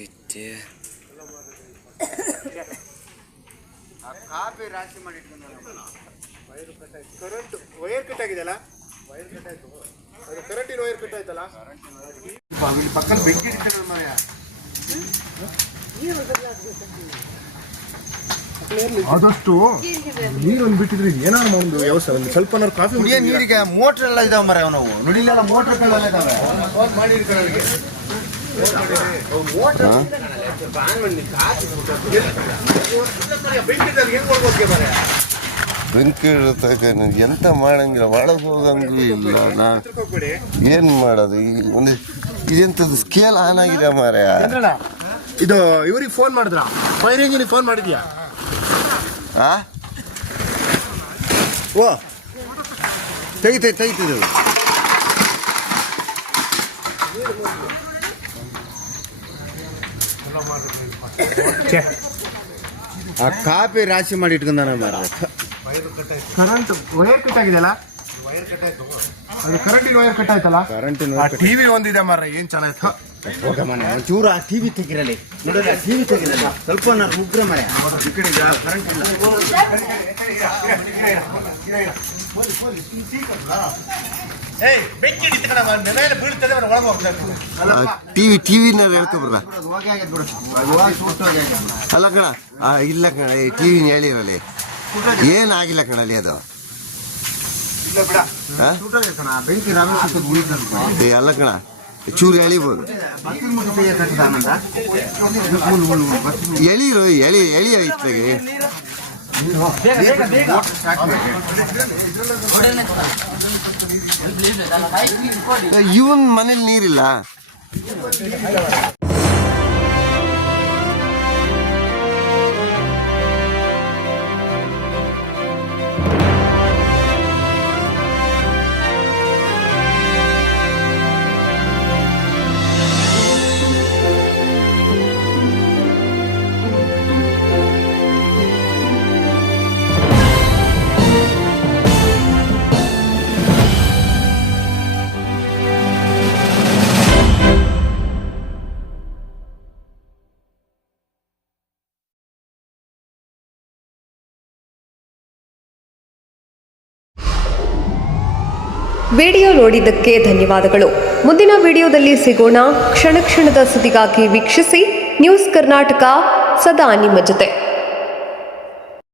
ಐತೆ. ಕಾಪಿ ರಾಶಿ ಮಾಡಿ ಕರೆಂಟ್ ವೈರ್ ಕಟ್ ಆಗಿದೆಯಲ್ಲ, ಅದು ಕರೆಂಟಿನ ವೈರ್ ಕಟ್ ಆಯ್ತಲ್ಲ, ಪಕ್ಕದ ಬೆಂಕಿ ಇಡ್ತಾರೆ ಮನೆಯ. ಆದಷ್ಟು ನೀರೊಂದು ಬಿಟ್ಟಿದ್ರೆ ಏನಾದ್ರು ಒಂದು ವ್ಯವಸ್ಥೆ, ಒಂದು ಸ್ವಲ್ಪ ಕಾಫಿ ನೀರಿಗೆ ಮೋಟ್ರ್ ಎಲ್ಲ ಇದಾವೆ ಮರ, ನಾವು ನುಡಿಲೆಲ್ಲ ಮೋಟ್ರ್ಗಳೆಲ್ಲ ಇದಾವೆ. ಬೆಂಕಿ ಇಡತಕ್ಕ ಎಂತ ಮಾಡಂಗಿಲ್ಲ, ಒಳಗೆ ಹೋಗಂಗೂ ಇಲ್ಲ. ಏನ್ ಮಾಡೋದು ಒಂದು ಇದೆಂತದ್ದು ಸ್ಕೇಲ್ ಆನ್ ಆಗಿದೆ ಮಾರ್ಯ. ಇದು ಇವ್ರಿಗೆ ಫೋನ್ ಮಾಡಿದ್ರ, ಫೈರ್ ಇಂಜಿನಿಗೆ ಫೋನ್ ಮಾಡಿದ್ಯಾ? ಓ ತೆಗಿತೈತಿದ್ದು ಆ ಕಾಪಿ ರಾಶಿ ಮಾಡಿ ಇಟ್ಕೊಂಡ ಕರೆಂಟ್ ವೈರ್ ಕಟ್ ಆಗಿದೆಯಲ್ಲ, ಅದು ಕರೆಂಟಿನ ವೈರ್ ಕಟ್ ಆಯ್ತಲ್ಲ, ಕರೆಂಟಿನ ಟಿವಿ ಒಂದಿದೆ ಮಾರ. ಏನ್ ಚೆನ್ನಾಯ್ತು ಮನೆ ಚೂರ ಟಿವಿ ತೆಗಿರಲಿ ನೋಡಿದ್ರೆ, ಟಿವಿ ತೆಗಿರಲ್ಲ ಸ್ವಲ್ಪ ಉಗ್ರ ಮನೆ. ಟಿವಿನ ಹೇಳ್ಕೊಬ್ರ ಅಲ್ಲ ಕಣ, ಇಲ್ಲ ಕಣ, ಟಿವಿನ ಹೇಳಿರಲಿ ಏನಾಗಿಲ್ಲ ಕಣಲ್ಲಿ ಅದು. ಅಲ್ಲ ಕಣ, ಚೂರು ಎಳಿಬೋದು, ಎಳಿರೋ ಎಳಿ ಐತ್ಲಾಗೆ. ಇವನ್ ಮನೇಲಿ ನೀರಿಲ್ಲ. ವಿಡಿಯೋ ನೋಡಿದ್ದಕ್ಕೆ ಧನ್ಯವಾದಗಳು. ಮುಂದಿನ ವಿಡಿಯೋದಲ್ಲಿ ಸಿಗೋಣ. ಕ್ಷಣ ಕ್ಷಣದ ಸುದ್ದಿಗಾಗಿ ವೀಕ್ಷಿಸಿ ನ್ಯೂಸ್ ಕರ್ನಾಟಕ, ಸದಾ ನಿಮ್ಮ ಜೊತೆ.